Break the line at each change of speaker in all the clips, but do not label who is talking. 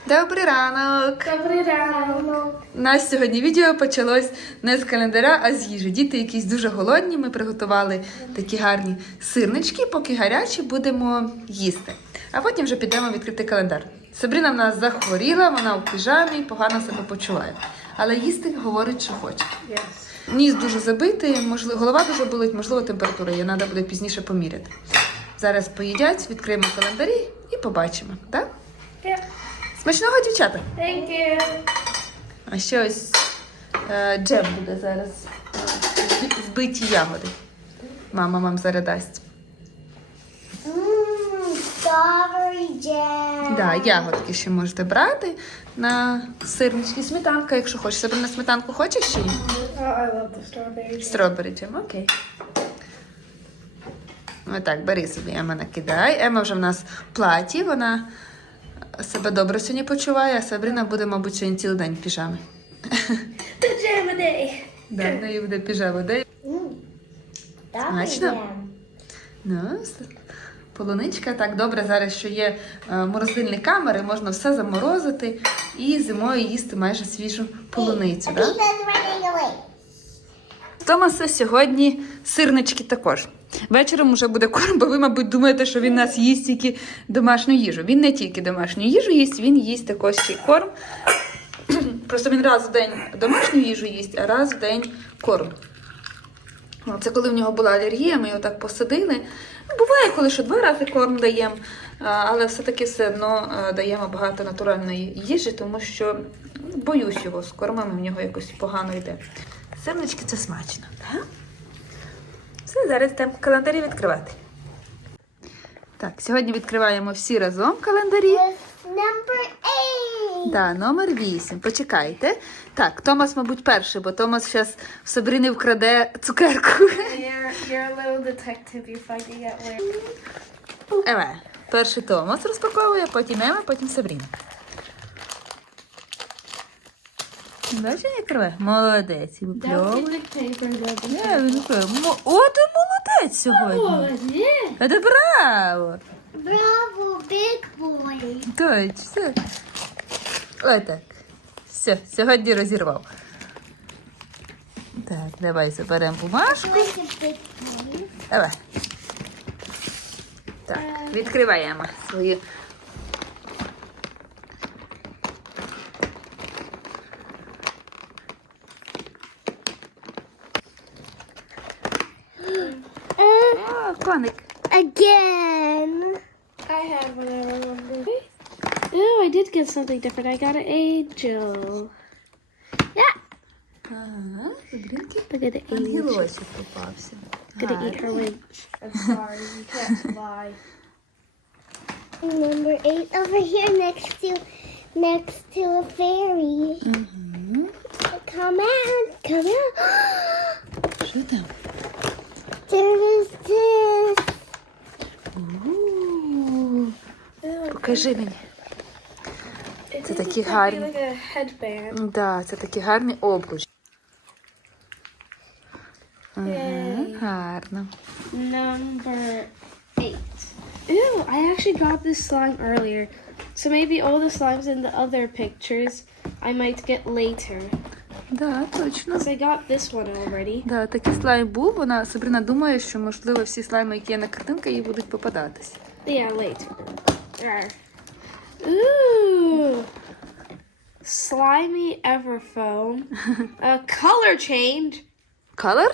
Добрий ранок!
Добрий ранок.
У нас сьогодні відео почалось не з календаря, а з їжі. Діти якісь дуже голодні, ми приготували такі гарні сирнички, поки гарячі будемо їсти. А потім вже підемо відкрити календар. Сабріна в нас захворіла, вона у піжамі, погано себе почуває. Але їсти говорить, що хоче.
Yes.
Ніс дуже забитий, можливо, голова дуже болить, можливо, температура є, треба буде пізніше поміряти. Зараз поїдять, відкриємо календарі і побачимо, так?
Yeah.
Смачного, дівчата!
Thank you.
А ще ось джем буде зараз. Збиті ягоди. Мама вам зараз дасть.
Strawberry jam.
Да, ягодки ще можете брати на сирнички. Сметанка, якщо хочеш. Себе на сметанку хочеш чи ні?
Oh, I love the strawberry jam.
Стробері джем, окей. Отак, бери собі, Ема накидай. Ема вже в нас в платі, вона себе добре сьогодні почуває, а Сабріна буде, мабуть, сьогодні цілий день в піжамі.
Pajama day.
Да, в неї буде піжама. Де? Смачно? Ну, полуничка, так добре зараз, що є морозильні камери, можна все заморозити і зимою їсти майже свіжу полуницю. Да? В Томаса сьогодні сирнички також. Вечором вже буде корм, бо ви, мабуть, думаєте, що він нас їсть тільки домашню їжу. Він не тільки домашню їжу їсть, він їсть також ще й корм. Просто він раз в день домашню їжу їсть, а раз в день корм. Це коли в нього була алергія, ми його так посадили. Буває, коли що 2 рази корм даємо, але все-таки все одно даємо багато натуральної їжі, тому що боюсь його з кормами, в нього якось погано йде. Сирнички це смачно, так? Все, зараз йдемо календарі відкривати. Так, сьогодні відкриваємо всі разом календарі.
Number 8.
Да, номер 8. Почекайте. Так, Томас, мабуть, перший, бо Томас зараз в Сабріни вкраде цукерку.
You're a little detective. You're finding out where.
Еве, перший Томас розпаковує, потім Ема, потім Сабріна. Бачиш, як рве? Молодець. І випльовує. Він випльовує. О, ти молодець сьогодні.
yeah.
Це браво.
Bravo, big boy.
Точно. Ой, так. Все, сьогодні розірвав. Так, давай заберемо бумажку.
Like a big boy.
Давай. Так, відкриваємо свою. О, коник.
Again. I have one, I remember. Oh, I did get something different. I got an angel. Yeah.
Ага, Сабрінки.
Look at the angel.
Ангелочок попався.
Gonna eat her wings. I'm sorry, you can't fly. Number 8 over here next to a fairy. Come out, come out.
Що там?
There is this.
Покажи мені.
Це
такі гарні.
Like a headband.
Да, це такі гарні обручі.
Yay.
Гарно.
Number 8. Ew, I actually got this slime earlier. So maybe all the slimes in the other pictures I might get later.
Да, точно.
Because I got this one already.
Да, такий слайм був. Вона, Сабріна, думає, що, можливо, всі слайми, які є на картинках, їй будуть попадатись.
Yeah, later. Rawr. Ooh. Slimy Everfoam. Color change.
Color?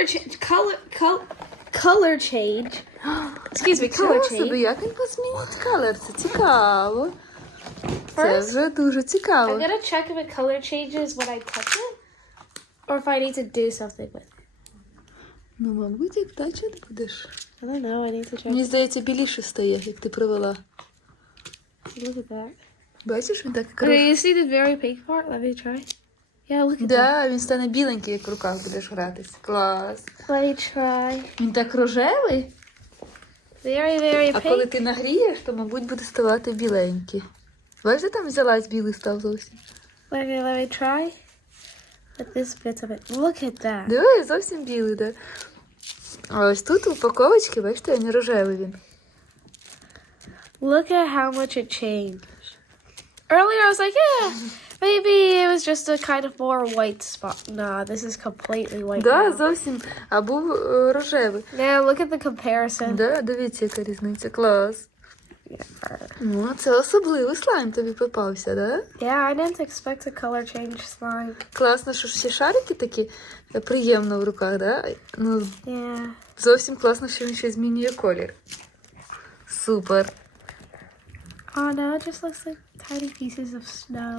Color change. Excuse me, color
Нічого собі,
change.
як він змінить колір? Це цікаво. Це вже дуже
I'm
цікаво.
gonna check if it color changes when I touch it. Or if I need to do something with it.
Ну, мабуть, як тачити будеш.
I don't know, I need to check.
Мені здається, біліше стає, як ти привела.
Look at that.
Bачиш, він так
Okay, you see the very pink part? Let me try. Yeah, look at that.
Да, він стане біленький, як в руках будеш гратись. Клас.
Let me try.
Він так рожевий.
Very, very
А коли
pink.
ти нагрієш, то, мабуть, буде ставати біленький. Бачиш, там взялась, білий став зовсім.
Let me try. With this bit of it. Look at that.
Диви, зовсім білий, да. А ось тут упаковочки, бачите, він рожевий він.
Look at how much it changed. Earlier I was like, yeah, maybe it was just a kind of more white spot. Nah, this is completely white
Да,
now.
зовсім. А був рожевий.
Yeah, look at the comparison.
Да, дивіться, яка різниця. Клас.
Yeah.
Ну, це особливий слайм тобі попався, да?
Yeah, I didn't expect a color change slime.
Класно, що всі шарики такі приємно в руках, да? Ну,
Yeah.
зовсім класно, що він ще змінює колір. Супер.
Oh no, it just looks like tiny pieces of snow.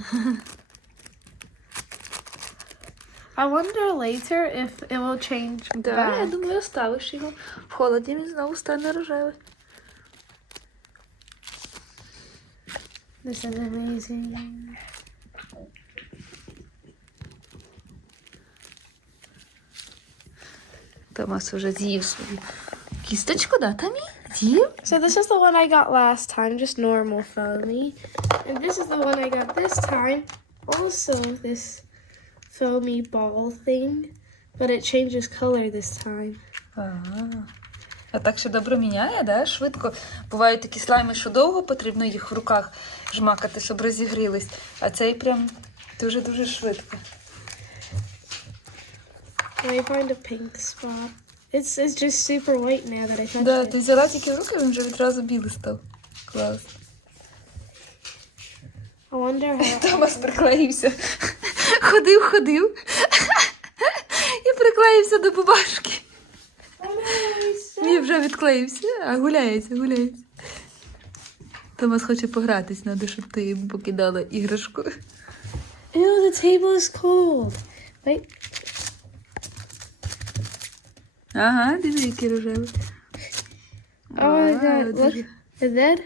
I wonder later if it will change
Да, я
back.
думаю, оставиш його. В холоді він знову стане рожевий.
This is amazing.
Томас уже з'їв свою кісточку, да, Томі? З'їв?
So this is the one I got last time, just normal foamy. And this is the one I got this time. Also this foamy ball thing. But it changes color this time.
А так ще добре міняє, да? Швидко. Бувають такі слайми, що довго потрібно їх в руках жмакати, щоб розігрілись. А цей прям дуже-дуже швидко.
I find a pink spot. It's just super white now that I touched
Да,
it.
ти взяла тільки в руки, він вже відразу білий став. Клас.
I wonder how.
Томас приклеївся. Ходив. І приклеївся до бабашки. Мій вже відклеївся, а гуляється. Томас хоче погратись, треба, щоб ти йому покидала іграшку.
Ew, the table is cold. Wait.
Ага, диви, який рожевий.
Oh my god,
дуже.
look. And then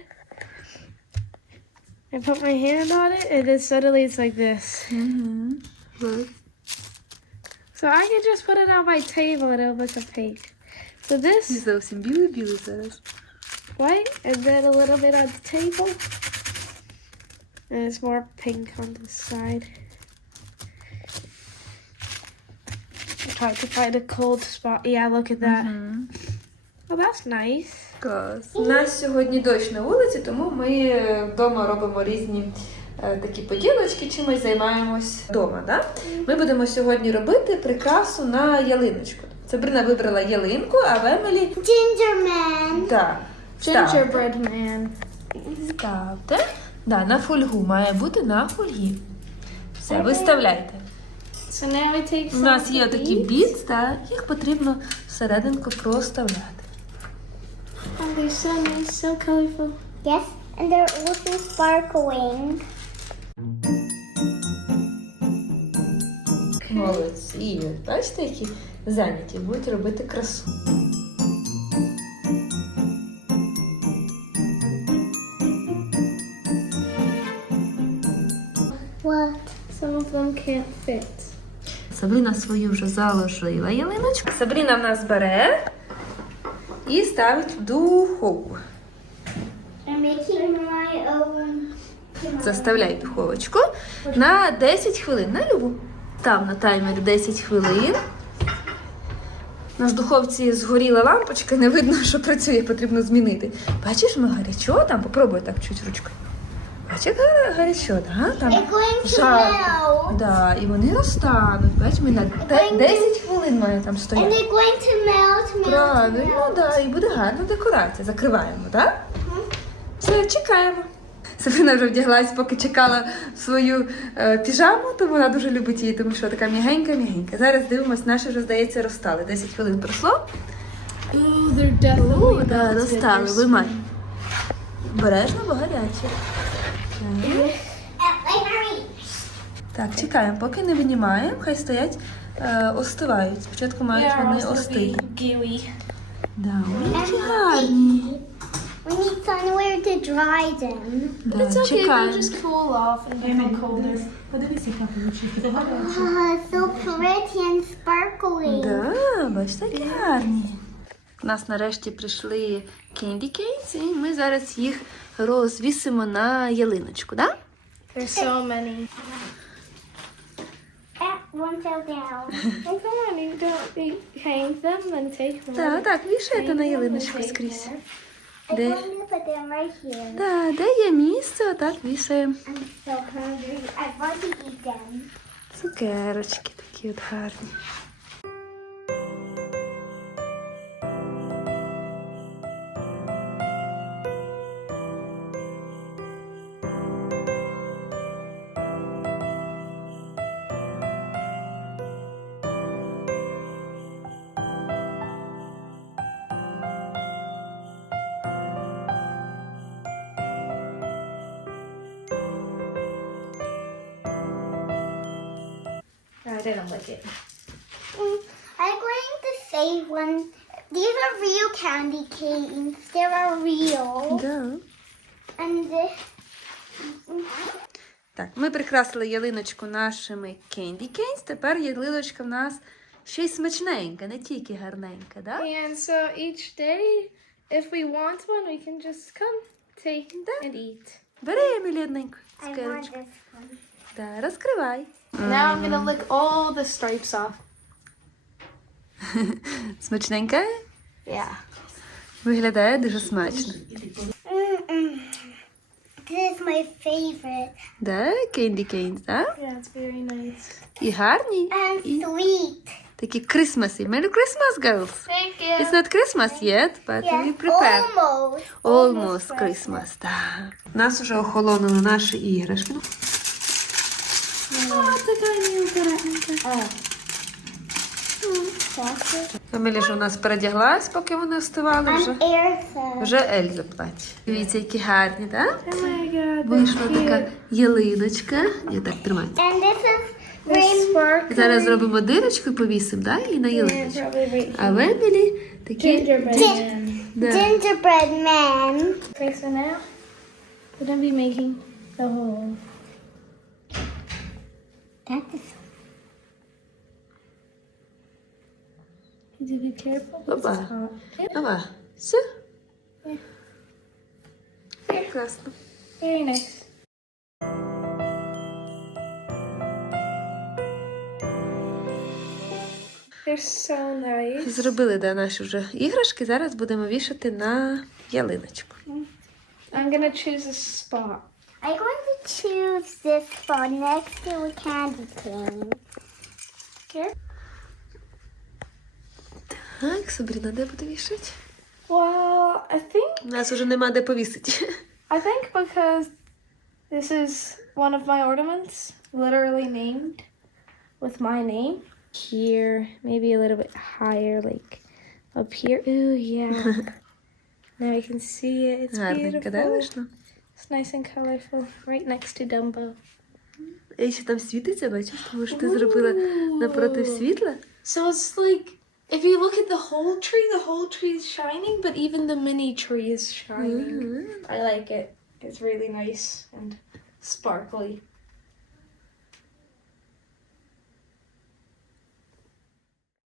I put my hand on it and then suddenly it's like this.
Мгм. Клас.
So I can just put it on my table and it'll look a pink. So
І
this
зовсім білий зараз.
white and then a little bit on the table. And it's more pink on this side. I tried to find a cold spot. Yeah, look at that.
Мгм.
Oh, that's nice.
Клас. У нас сьогодні дощ на вулиці, тому ми вдома робимо різні такі поділочки, чимось займаємось вдома. Да? Ми будемо сьогодні робити прикрасу на ялиночку. Сабрина вибрала ялинку, а в Емелі...
Gingerman.
Так.
Gingerbread man.
Ставте. Да, на фольгу. Має бути на фольгі. Все, виставляйте.
So now we take
У
some
нас
of
є
the
такі
beads.
біц, та їх потрібно всерединку проставляти.
Oh, they're so nice, so colorful.
Yes, and they're also sparkling.
Молодці. Бачите, які зайняті будуть робити красу.
What?
Some of them can't fit.
Сабріна свою вже заложила ялиночку. Сабріна в нас бере і ставить в духовку.
I'm making my own.
Заставляй духовочку на 10 хвилин. На любу. Став на таймер 10 хвилин. У нас в духовці згоріла лампочка, не видно, що працює, потрібно змінити. Бачиш, ми гарячо там? Попробуй так чуть ручкою. Бачиш, як гарячо, так? Там
It's going to
жарко.
melt.
Да, і вони розтануть. Бач, ми на 10 хвилин має там
And
стояти.
they're going to melt,
Правильно, да, і буде гарна декорація. Закриваємо, так? Все, чекаємо. Сабрина вже вдяглась, поки чекала свою піжаму, тому вона дуже любить її, тому що така м'ягенька. Зараз дивимось, наші вже, здається, розтали. 10 хвилин пройшло.
Ooh, they're definitely
Да,
melted.
розтали,
They're
виймай. Бережно, бо гаряче. Так, чекаємо, поки не винімаємо, хай стоять, остивають. Спочатку мають
Yeah,
вони
or else they'll
остити.
be gooey.
Да, ой, які гарні.
We need somewhere to dry them.
Да,
It's okay, they'll
чекаємо.
just cool off and become colder.
So pretty and sparkling.
Да, бачите, які гарні. У нас нарешті прийшли Candy Canes, і ми зараз їх розвісимо на ялиночку, да?
There's so many.
One fell down.
Oh, come on, you don't you hang them and take them.
Так,
out.
так, вішайте на
Hang them and
ялиночку
take
скрізь.
more.
I'm
Де?
going to put them right here.
Да, де є місце, отак вішаємо.
I'm so hungry. I want to eat them.
Цукерочки такі от гарні.
I didn't like it.
I'm going to save one. These are real candy canes. They are real.
Да.
And this.
Так, ми прикрасили ялиночку нашими Candy Canes. Тепер ялиночка в нас ще й смачненька, не тільки гарненька, да?
And so each day, if we want one, we can just come, take, and eat.
Бери, Емілі,
I want
цукерочку.
this one.
Да, розкривай.
Now I'm gonna lick all the stripes off.
Смачненька?
Yeah.
Виглядає дуже смачно.
Mm-mm. This is my favorite.
Да, Candy Canes, да?
Yeah, it's very nice.
І гарні.
And
І
sweet.
такі Christmasy. Merry Christmas, girls.
Thank you.
It's not Christmas yet, but we
Yes,
prepare.
almost.
Almost Christmas, так. У нас вже охолонули наші іграшки. Емілі ж у нас передяглась, поки вони вставали вже.
And Elsa.
Вже Ельза плаче. Дивіться, які гарні, так?
Oh my god.
Вийшла така ялиночка. Я так тримаю.
And this is
They're
rainbow.
sparkly.
Зараз зробимо дирочку і повісимо, да? І на
And
ялиночку.
probably right
А в Емілі такі...
gingerbread man.
Да.
Gingerbread man.
Okay, so now we're gonna be making the hole.
That is
You have to be careful.
Опа.
It's hot.
Ава, все?
Yeah.
Прекрасно.
Very nice. They're so nice.
Зробили, да, наші вже іграшки. Зараз будемо вішати на ялиночку.
I'm gonna choose a spot.
I'm going to choose this spot next to a candy cane.
Here.
Так, Сабріна, де буде вішати?
Well,
У нас вже нема де повісити.
I think because this is one of my ornaments, literally named with my name. Here, maybe a little bit higher, like up here. Ooh, yeah. Now you can see it. It's
Гарненько, да,
beautiful.
вийшло?
It's nice and colorful. Right next to Dumbo.
І ще там світиться, бачиш, тому що ти зробила напроти світла.
So it's like, if you look at the whole tree is shining, but even the mini tree is shining. I like it. It's really nice and sparkly.